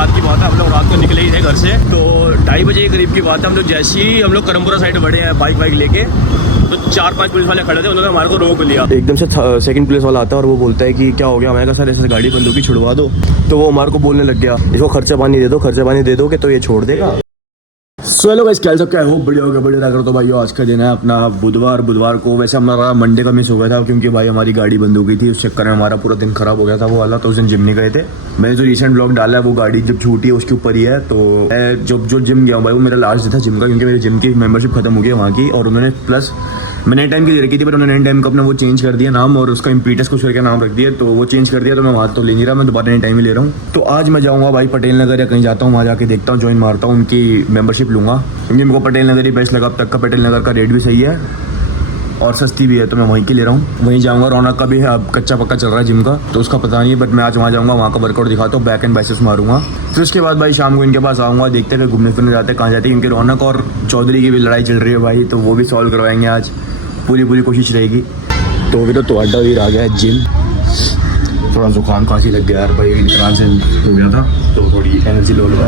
रात की बात है, हम लोग रात को निकले ही थे घर से, तो 2:30 बजे के करीब की बात है। हम लोग जैसे ही हम लोग करमपुरा साइड बढ़े हैं बाइक लेके, तो 4-5 पुलिस वाले खड़े थे, उन्होंने हमारे को रोक लिया। एकदम से सेकंड पुलिस वाला आता है और वो बोलता है कि क्या हो गया। मैंने कहा सर ऐसे गाड़ी बंद होगी, छुड़वा दो। तो वो हमारे को बोलने लग गया, इसको खर्चा पानी दे दो कि तो ये छोड़ देगा। सो हेलो गाइस, क्या है? होप बढ़िया होगा, बढ़िया कर तो भाई आज का दिन है अपना बुधवार को। वैसे हमारा मंडे का मिस हो गया था क्योंकि भाई हमारी गाड़ी बंद हो गई थी, उस चक्कर में हमारा पूरा दिन खराब हो गया था वो वाला। तो उस दिन जिम नहीं गए थे। मैंने जो रिसेंट ब्लॉग डाला है वो गाड़ी जब छूटी है उसके ऊपर ही है। तो मैं जो जिम गया हूँ भाई, वो मेरा लास्ट डे था जिम का, क्योंकि मेरे जिम की मेंबरशिप खत्म हो गई है वहाँ की। और उन्होंने प्लस मैंने टाइम की दे रखी थी, पर उन्होंने टाइम का अपना वो चेंज कर दिया नाम, और उसका इम्पीटस कुछ करके नाम रख दिया, तो वो चेंज कर दिया। तो मैं वहाँ तो ले नहीं रहा, मैं दोबारा टाइम ही ले रहा हूँ। तो आज मैं जाऊँगा भाई पटेल नगर या कहीं जाता हूँ, वहाँ जाके देखता हूँ, ज्वाइन मारता हूँ, उनकी मेंबरशिप लूँगा, क्योंकि मेरे को पटेल नगर ही बेस्ट लगा अब तक का। पटेल नगर का रेट भी सही है और सस्ती भी है, तो मैं वहीं की ले रहा हूँ। वहीं जाऊँगा। रौनक का भी है, अब कच्चा पक्का चल रहा है जिम का, तो उसका पता नहीं है, बट मैं आज वहाँ जाऊँगा, वहाँ का वर्कआउट दिखाता हूँ, बैक एंड बाइसेप्स मारूंगा। फिर उसके बाद भाई शाम को इनके पास आऊँगा, देखते हैं घूमने फिरने जाते हैं, कहाँ जाते हैं। क्योंकि रौनक और चौधरी की भी लड़ाई चल रही है भाई, तो वो भी सॉल्व करवाएंगे आज, पूरी कोशिश रहेगी। तो अभी तो अड्डा भी आ गया है जिम। थोड़ा जुकाम खांसी लग गया यार भाई, इंतराल से हो गया था, तो थोड़ी एनर्जी लो लगा।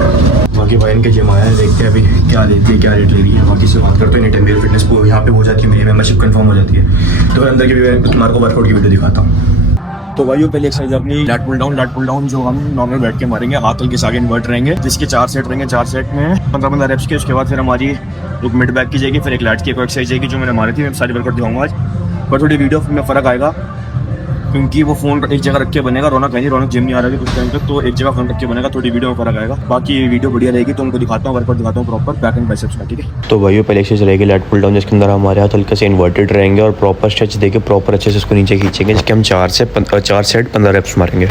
बाकी भाई इनके जिम आया है, देखते हैं अभी क्या लेती है, क्या रेट ले रही है। बाकी से बात करते हैं। एनी टाइम फिटनेस को यहाँ पे हो जाती है, मेरी मेंबरशिप कंफर्म हो जाती है। तो फिर अंदर की भी तुम्हारे को वर्कआउट की वीडियो दिखाता हूँ। तो भाई पहले एक्सरसाइज अपनी लैट पुल डाउन जो हम नॉर्मल बैठ के मारेंगे, हाथ हल्के से आगे इन्वर्ट रहेंगे, जिसके 4 सेट रहेंगे। 4 सेट में 15-15 रेप्स के। उसके बाद फिर हमारी एक मिड बैक की जाएगी, फिर एक लैट्स की एक्सरसाइज जाएगी जो मैंने मारी थी। मैं सारी वर्कआउट दिखाऊंगा आज, पर थोड़ी वीडियो में फ़र्क आएगा क्योंकि वो फ़ोन एक जगह रख के बनेगा। रौनक कहीं रौनक जिम नहीं आ रहा है कुछ टाइम तक, तो एक जगह फ़ोन रख के बनेगा, थोड़ी वीडियो में फ़र्क आएगा। बाकी वीडियो बढ़िया रहेगी, तो उनको दिखाता हूँ, वर्कआउट दिखाता हूँ प्रॉपर बैक एंड बाइसेप्स का, ठीक है। तो भाई पहले एक्सरसाइज रहेगी लैट पुल डाउन, जिसके अंदर हमारे हाथ हल्के से इन्वर्टेड रहेंगे और प्रॉपर स्ट्रेच देके प्रॉपर अच्छे से उसको नीचे खींचेंगे, जिसके हम 4 सेट 15 रेप्स मारेंगे।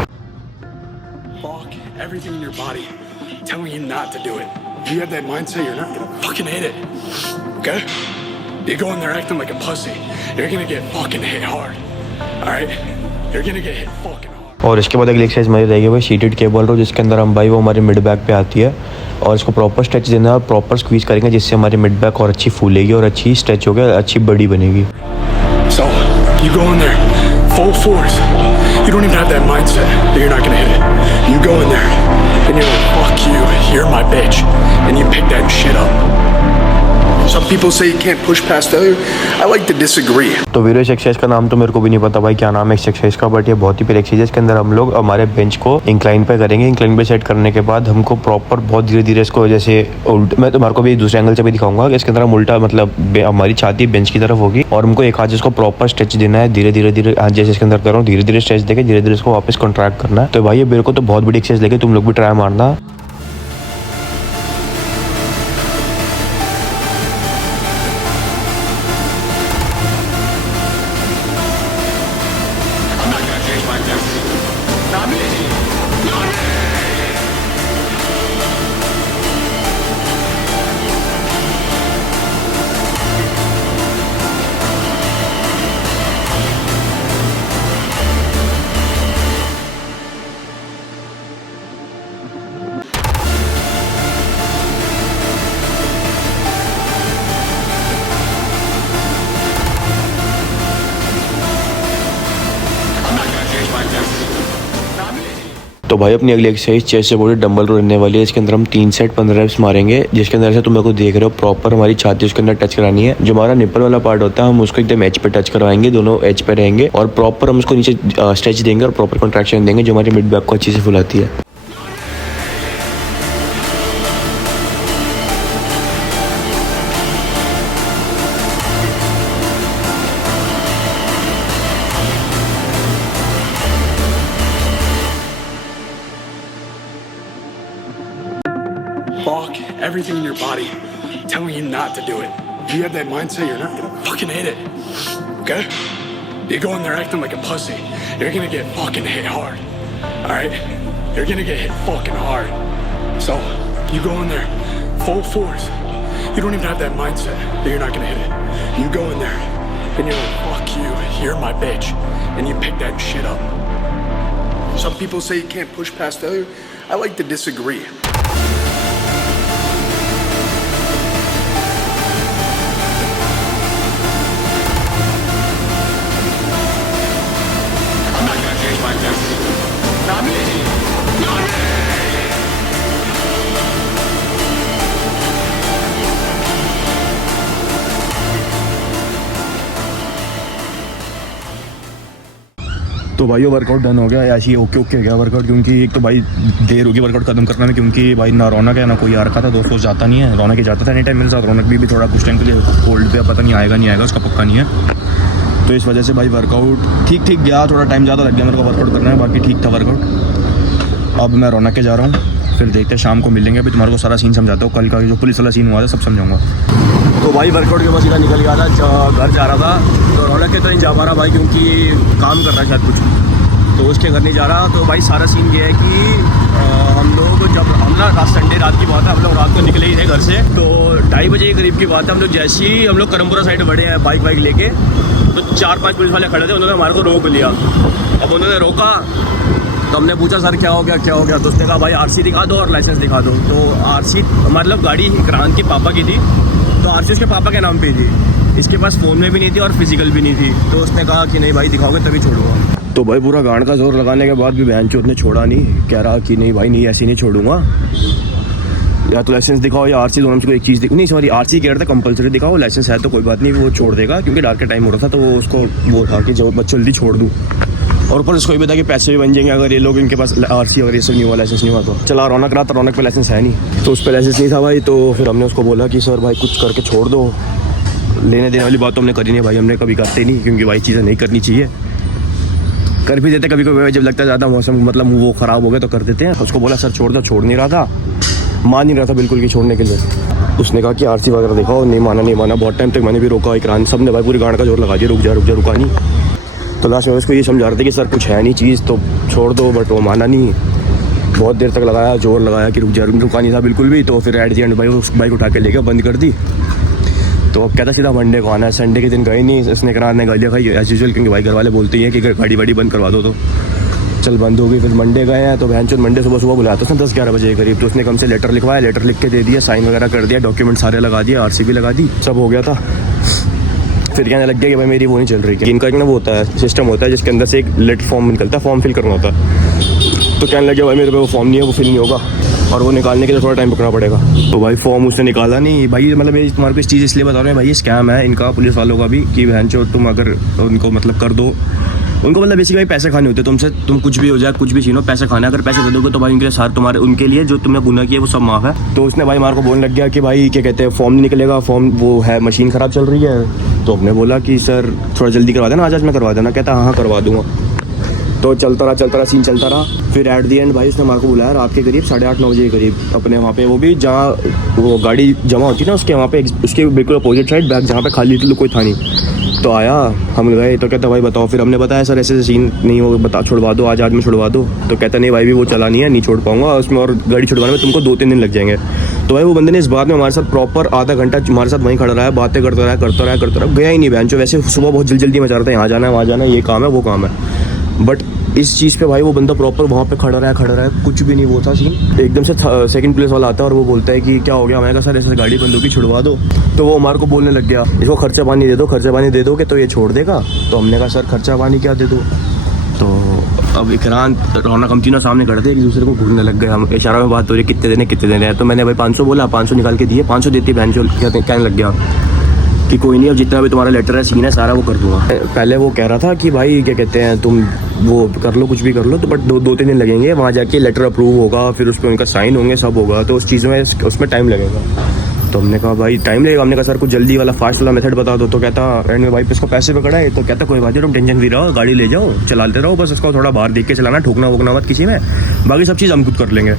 और इसके बाद अगली एक्सरसाइज हमारी रहेगी भाई सीटेड केबल रो, जिसके अंदर हम भाई वो हमारे मिड बैक पे आती है और इसको प्रॉपर स्ट्रेच देना है और प्रॉपर स्क्वीज करेंगे, जिससे हमारी मिड बैक और अच्छी फूलेगी और अच्छी स्ट्रेच होगी, अच्छी बड़ी बनेगी। So, you go in there, full force. You don't even have that mindset that you're not gonna hit it. You go in there and you're like, fuck you, you're my bitch, and you pick that shit up. Some people say you can't push past failure. I like to disagree. तो वीरो इस exercise का नाम तो मेरे को भी नहीं पता भाई क्या नाम है इस एक्सरसाइज का, बट ये बहुत ही प्यारी एक्सरसाइज है। इसके अंदर हम लोग हमारे बेंच को इंक्लाइन पे करेंगे। इंक्लाइन पे सेट करने के बाद हमको प्रॉपर बहुत धीरे इसको जैसे मैं तुम्हारे को भी दूसरे एंगल से भी दिखाऊंगा कि इसके अंदर हम उल्टा मतलब हमारी छाती बेंच की तरफ होगी और हमको एक हाथ इसको प्रॉपर स्ट्रेच देना है। धीरे हाथ जैसे इसके अंदर कर रहा हूँ, धीरे स्ट्रेच देके धीरे इसको वापस कॉन्ट्रैक्ट करना है। तो भाई ये मेरे को तो बहुत बड़ी एक्सरसाइज लगी, तुम लोग भी ट्राई मारना। तो भाई अपनी अगली एक्सरसाइज चेस्ट से बॉडी डंबल रो रहने वाली है। इसके अंदर हम 3 सेट 15 रेप्स मारेंगे, जिसके अंदर से तुम मेरे को देख रहे हो प्रॉपर हमारी छाती उसके अंदर टच करानी है। जो हमारा निप्पल वाला पार्ट होता है हम उसको एकदम एज पे टच करवाएंगे, दोनों एज पे रहेंगे और प्रॉपर हम उसको नीचे स्ट्रेच देंगे और प्रॉपर कॉन्ट्रैक्शन देंगे जो हमारी मिड बैक को अच्छी से फुलाती है। Fuck everything in your body telling you not to do it. If you have that mindset, you're not gonna fucking hit it. Okay? You go in there acting like a pussy, you're gonna get fucking hit hard. Alright? You're gonna get hit fucking hard. So, you go in there, full force. You don't even have that mindset that you're not gonna hit it. You go in there, and you're like, fuck you, you're my bitch. And you pick that shit up. Some people say you can't push past failure. I like to disagree. तो भाई workout done हो गया, ऐसे ही okay okay हो गया workout, क्योंकि एक तो भाई देर होगी वर्कआउट खत्म करने में, क्योंकि भाई ना रौनक है ना कोई आ रखा था, दोस्तों जाता नहीं है, रौनक ही जाता था एनी टाइम मेरे साथ, रौनक भी थोड़ा कुछ टाइम के लिए कोल्ड पे पता नहीं आएगा नहीं आएगा उसका पक्का नहीं है, तो इस वजह से भाई वर्कआउट ठीक ठीक गया, थोड़ा टाइम ज़्यादा लग गया मेरे को वर्कआउट करने में, बाकी ठीक था वर्कआउट। अब मैं रौनक के जा रहा हूँ, फिर देखते हैं शाम को मिलेंगे, अभी तुम्हारे को सारा सीन समझाता हूँ, कल का जो पुलिस वाला सीन हुआ था सब समझाऊंगा। तो भाई वर्कआउट के बाद सीधा निकल गया था, घर जा रहा था, तो रौनक के तो नहीं जा पा रहा भाई, क्योंकि काम कर रहा है शायद कुछ, तो उसके घर नहीं जा रहा। तो भाई सारा सीन ये है कि हम लोग जब हम ना संडे रात की बात है, हम लोग रात को निकले ही थे घर से, तो 2:30 बजे के करीब की बात है, हम लोग जैसे ही हम लोग करमपुरा साइड बढ़े हैं बाइक वाइक लेके, तो 4-5 पुलिस वाले खड़े थे, उन्होंने हमारे को रोक लिया। अब उन्होंने रोका तो हमने पूछा सर क्या हो गया, तो उसने कहा भाई आरसी दिखा दो और लाइसेंस दिखा दो। तो आरसी मतलब गाड़ी इकरान के पापा की थी, तो आरसी उसके पापा के नाम पे थी, इसके पास फ़ोन में भी नहीं थी और फिजिकल भी नहीं थी, तो उसने कहा कि नहीं भाई दिखाओगे तभी छोड़ूंगा। तो भाई पूरा गांड का जोर लगाने के बाद भी बहन चोद ने छोड़ा नहीं, कह रहा कि नहीं भाई नहीं ऐसे नहीं छोड़ूंगा, या तो लाइसेंस दिखाओ या आरसी, दोनों में कोई एक चीज़ नहीं सॉरी आरसी कह रहे थे कंपलसरी दिखाओ, लाइसेंस है तो कोई बात नहीं वो छोड़ देगा, क्योंकि डार्क का टाइम हो रहा था, तो वो उसको वो था कि जब जल्दी छोड़ दूँ, और ऊपर उसको भी था कि पैसे भी बन जाएंगे अगर ये लोग इनके पास आरसी अगर ये सब नहीं हुआ लाइसेंस नहीं हुआ तो। चला रौनक रहा था, रौनक पे लाइसेंस है नहीं, तो उस पर लाइसेंस नहीं था भाई, तो फिर हमने उसको बोला कि सर भाई कुछ करके छोड़ दो, लेने देने वाली बात तो हमने करी नहीं भाई, हमने कभी करते नहीं, क्योंकि भाई चीज़ें नहीं करनी चाहिए, कर भी देते कभी कभी जब लगता है ज़्यादा मौसम मतलब वो ख़राब हो गया तो कर देते हैं। उसको बोला सर छोड़ दो, छोड़ नहीं रहा था, मान नहीं रहा था बिल्कुल कि छोड़ने के लिए। उसने कहा कि आरसी वगैरह दिखाओ, नहीं माना, बहुत टाइम तक मैंने भी रोका, इकरान सब ने भाई पूरी गांड का जोर लगा दिया, रुक जा रुका नहीं। तो लास्ट में उसको ये समझा रहे थे कि सर कुछ है नहीं चीज़ तो छोड़ दो, बट वो माना नहीं, बहुत देर तक लगाया, जोर लगाया कि रुका नहीं था बिल्कुल भी। तो फिर एट दी एंड भाई उस बाइक उठा के लेके बंद कर दी। तो अब कहता सीधा मंडे को आना है, संडे के दिन गए नहीं, उसने करार ने गालियाँ खाई एज यूजुअल, क्योंकि भाई घर वाले बोलते ही हैं कि गाड़ी वाड़ी बंद करवा दो, तो चल बंद हो गई। फिर मंडे गए हैं, तो बहन चोद मंडे सुबह बुलाया था उसने 10-11 बजे के करीब, तो उसने कम से लेटर लिखवाया, लेटर लिख के दे दिया, साइन वगैरह कर दिया, डॉक्यूमेंट सारे लगा दिए, आरसी भी लगा दी, सब हो गया था। फिर कहने लग गया कि भाई मेरी वो नहीं चल रही, इनका एक ना वो होता है सिस्टम होता है जिसके अंदर से एक लेटर फॉर्म निकलता है, फॉर्म फिल करना होता है, तो कहने लग गया भाई मेरे पे वो फॉर्म नहीं है, वो फिल नहीं होगा और वो निकालने के लिए थोड़ा टाइम रुकना पड़ेगा। तो भाई फॉर्म उसने निकाला नहीं भाई, मतलब ये तुम्हारे को इस चीज़ इसलिए बता रहे हैं भाई, ये स्कैम है इनका, पुलिस वालों का भी, कि बहन चो तुम अगर उनको मतलब कर दो, उनको मतलब बेसिकली पैसे खाने होते हैं तुमसे, तुम कुछ भी हो जाए कुछ भी छीनो, पैसे खाना, अगर पैसे दे दोगे तो भाई उनके लिए सारे तुम्हारे उनके लिए जो तुमने गुनाह किया वो सब माफ़ है। तो उसने भाई हमारे को बोलने लग गया कि भाई क्या कहते हैं फॉर्म नहीं निकलेगा, फॉर्म वो है मशीन ख़राब चल रही है। तो हमने बोला कि सर थोड़ा जल्दी करवा देना, आज मैं करवा देना, कहता हाँ करवा दूँगा। तो चलता रहा सीन चलता रहा। फिर एट दी एंड भाई उसने हमारे को बुलाया रात के करीब 8:30-9 बजे के करीब अपने वहाँ पे, वो भी जहाँ वो गाड़ी जमा होती है ना उसके वहाँ पे, उसके बिल्कुल अपोजिट साइड बैक जहाँ पे खाली थी, कोई था नहीं। तो आया, हम गए, तो कहता भाई बताओ। फिर हमने बताया सर ऐसे सीन नहीं हो, बता छुड़वा दो, आज में छुड़वा दो। तो कहता नहीं भाई भी वो चला नहीं है, नहीं छोड़ पाऊंगा उसमें, और गाड़ी छुड़वाने में तुमको 2-3 दिन लग जाएंगे। तो भाई वो बंदे ने इस बात में हमारे साथ प्रॉपर आधा घंटा हमारे साथ वहीं खड़ा रहा है, बातें करता रहा, गया ही नहीं बहन चो। वैसे सुबह बहुत जल्दी में जा रहा था, यहाँ जाना है वहाँ जाना है, ये काम है वो काम है, बट इस चीज़ पे भाई वो बंदा प्रॉपर वहाँ पे खड़ा रहा है, कुछ भी नहीं वो था सीन। एकदम से सेकंड पुलिस वाला आता है और वो बोलता है कि क्या हो गया, मैं कहा सर ऐसे गाड़ी बंद होगी छुड़वा दो। तो वो हमारे को बोलने लग गया इसको खर्चा पानी दे दोगे तो ये छोड़ देगा। तो हमने कहा सर खर्चा पानी क्या दे दो। तो अब इकरान रौनक हम तीनों सामने खड़े थे, एक दूसरे को घूरने लग गए, हम इशारा में बात हो रही है कितने देने हैं। तो मैंने भाई 500 बोला, 500 निकाल के दिए, 500 देती बहन जो कहने लग गया कि कोई नहीं अब जितना भी तुम्हारा लेटर है सीन है सारा वो कर दूंगा। पहले वो कह रहा था कि भाई क्या कहते हैं तुम वो कर लो कुछ भी कर लो, तो बट 2-3 दिन लगेंगे, वहाँ जाके लेटर अप्रूव होगा, फिर उस पर उनका साइन होंगे, सब होगा, तो उस चीज़ में उसमें टाइम लगेगा। तो हमने कहा भाई टाइम लगेगा, हमने कहा सर कुछ जल्दी वाला फास्ट वाला मेथड बता दो। तो कहता एंड में भाई इसको पैसे पकड़ा है, तो कहता कोई बात नहीं तुम टेंशन फ्री रहो, गाड़ी ले जाओ चलाते रहो, बस उसको थोड़ा बाहर देख के चलाना, ठोकना वोकना मत किसी में, बाकी सब चीज़ हम खुद कर लेंगे।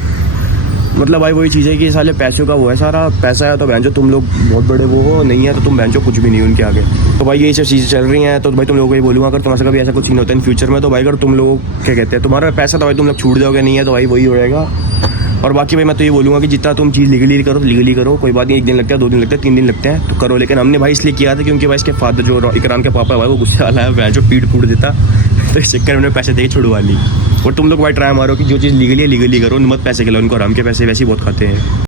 मतलब भाई वही चीज़ है कि साले पैसों का वो है, सारा पैसा है तो बहन जो तुम लोग बहुत बड़े वो हो, नहीं है तो तुम बहन जो कुछ भी नहीं उनके आगे। तो भाई यही सब चीज़ें चल रही हैं। तो भाई तुम लोगों को ये बोलूँगा अगर तुम्हारे कभी ऐसा कुछ सीन होता है इन फ्यूचर में, तो भाई अगर तुम लोग क्या कहते हैं तुम्हारा पैसा तो भाई तुम लोग छूट जाओगे, नहीं है तो भाई वही हो जाएगा। और बाकी भाई मैं तो ये बोलूँगा कि जितना तुम चीज़ लीगली करो, कोई बात नहीं, 1 दिन लगता है, 2 दिन लगता है, 3 दिन लगते हैं तो करो। लेकिन हमने भाई इसलिए किया था क्योंकि भाई इसके फादर जो इकरान के पापा भाई वो गुस्सा वाला है, जो पीट फूट देता, तो इस चक्कर में पैसे दे के छुड़वा ली। और तुम लोग भाई ट्राई मारो कि जो चीज़ लीगली है लीगली करो, मत पैसे खिलाओ उनको, हराम के पैसे वैसे ही बहुत खाते हैं।